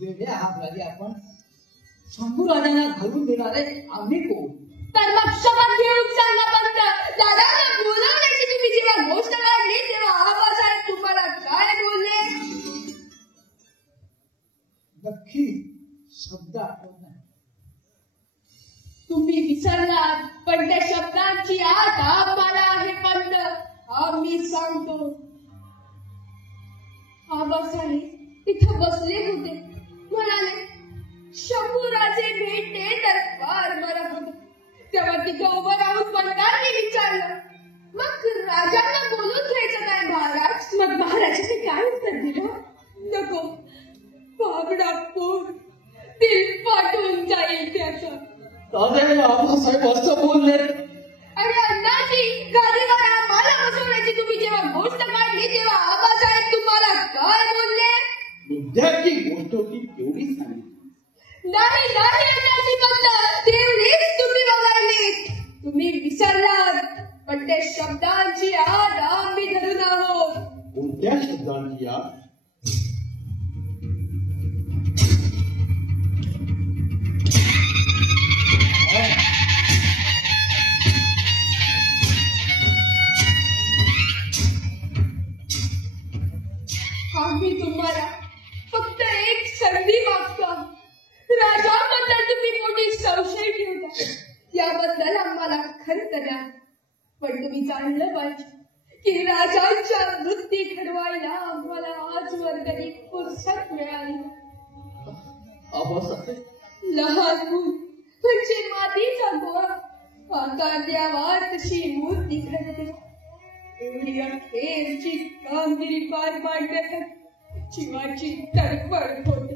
वेड्या हात आपण शंभू राजांना घालून देणारे आम्ही कोण? तर मग शपथ घेऊन सांगा पंत, दादांना बोलावण्याची तुम्ही जेव्हा गोष्ट काढली तेव्हा आबासाहेब तुम्हाला काय बोलले? नक्की शब्द आठवत नाही. तुम्ही विसरलात, पण त्या शब्दांची आठ आम्हाला आहे पंत. आम्ही सांगतो. आबासाहेब इथं बसले होते, म्हणाले शंभूराजे भेटले तर फार बरं होतं. तेव्हा तिथं उभं राहून पंतांनी विचारलं, मग राजांना बोलून घ्यायचं काय महाराज? मग महाराजांनी काय उत्तर दिलं? नको, बाबडा पोट दिल फाटून जाईल त्याचं. आबासाहेब असं बोलले. आणि अण्णाजी, गादीवर आम्हाला बसवण्याची तुम्ही जेव्हा गोष्ट काढली तेव्हा आबासाहेब तुम्हाला काय बोलले? मुद्द्याची गोष्ट होती तेवढी सांगितली. नाही नाही अण्णाजी पंत, तेवढीच तुम्ही वगळलीत. तुम्ही विसरलात, पण त्या शब्दांची आड आम्ही धरून आहोत. कोणत्या शब्दांची आड? आम्ही तुम्हाला फक्त एक संधी मागतो. राजाबद्दल तुम्ही मोठी संशय ठेवता, याबद्दल आम्हाला खंत द्या. पण तुम्ही जाणलं पाहिजे की राजांच्या वृत्ती घडवायला आम्हाला आजवर कधी फुरसत मिळाली. लहान मूल म्हणजे मातीचा गोळा, आकार द्यावा तशी मूर्ती घडते. एवढी अखेरची कामगिरी पार पाडण्यासाठी जीवाची तडफड होते.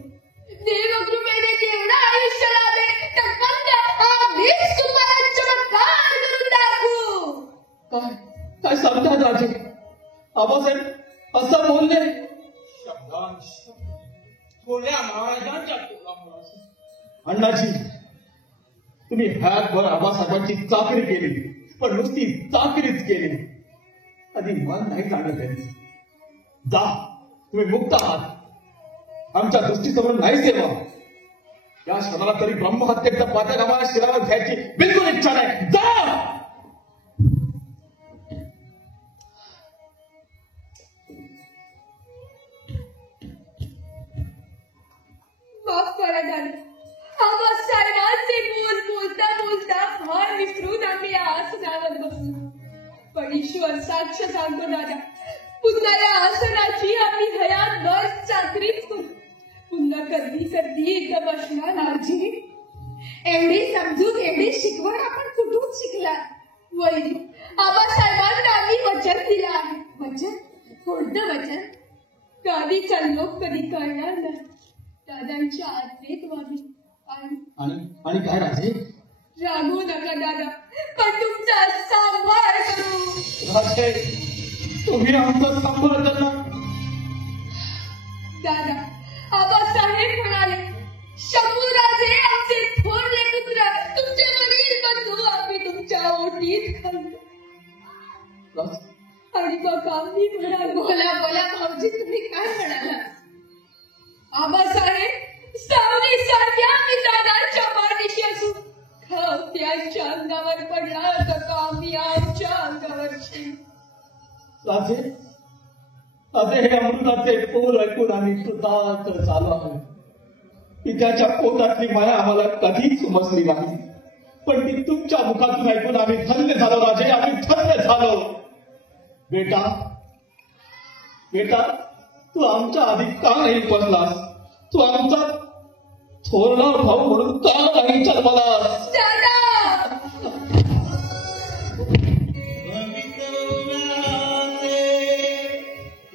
देवकृपेने केवढं आयुष्य लाभे तर पंत आम्हीच तुम्हाला चमत्कार करून दाखवू. काय सांगतात राजे? आबासाहेब असं बोलले. थोड्या महाराजांच्या तोंडामुळे. अण्णाजी, तुम्ही हातभर आबासाहेबांची चाकरी केली, पण नुसती चाकरीच केली. आधी मन नाही जाणं त्यांचं. जा, तुम्ही मुक्त आहात. आमच्या दृष्टीसमोर नाही सेवा. या क्षणाला तरी ब्रह्महत्येचा पातक आम्हाला शिरावर घ्यायची बिलकुल इच्छा नाही. जा. माफ करा दादा, आबासाहेबांचे बोल बोलता बोलता भार विसरून आम्ही आसनावर बसलो. पण ईश्वर साक्ष सांगतो दादा, पुन्हा या आसनाची आम्ही हयातभर चाकरीच करू. पुन्हा कधी कधी इथं बसणार. आजी, एवढी समजून एवढी शिकवण आपण कुठून शिकला? वैरी, आबासाहेबांना आम्ही वचन दिलं आहे. वचन? कोणतं वचन? गावी चाललो कधी कळणार नाही. दादांच्या आज्ञेत वागली. आणि काय राजे? रागू नका दादा, पण तुमचा सांभाळ करू. राजे, तुम्ही आमचा सांभाळ करा. दादा, आबासाहेब म्हणाले शंभूराजे आमचे थोरले पुत्र, तुमचे वडील बंधू आम्ही तुमच्या ओटीत खाल्लो. आणि मग आम्ही म्हणालो. बोला बोला भाऊजी, तुम्ही काय म्हणाला? आबासाहेब, सावली सारख्या आम्ही दादांच्या पाठीशी असू. त्यांच्या अंगावर पडला तर आम्ही आमच्या अंगावर राजे, हे अमृताचे पोल ऐकून आम्ही कृतार्थ झालो आहोत. की त्याच्या पोटातली माया आम्हाला कधीच समजली नाही, पण ती तुमच्या मुखातून ऐकून आम्ही धन्य झालो राजे. आम्ही धन्य झालो. बेटा, तू आमच्या आधी का नाही पडलास? तू आमचा थोरला भाऊ म्हणून का नाही जन्मालास?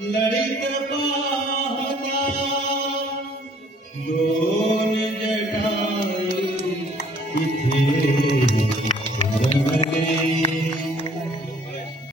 लढित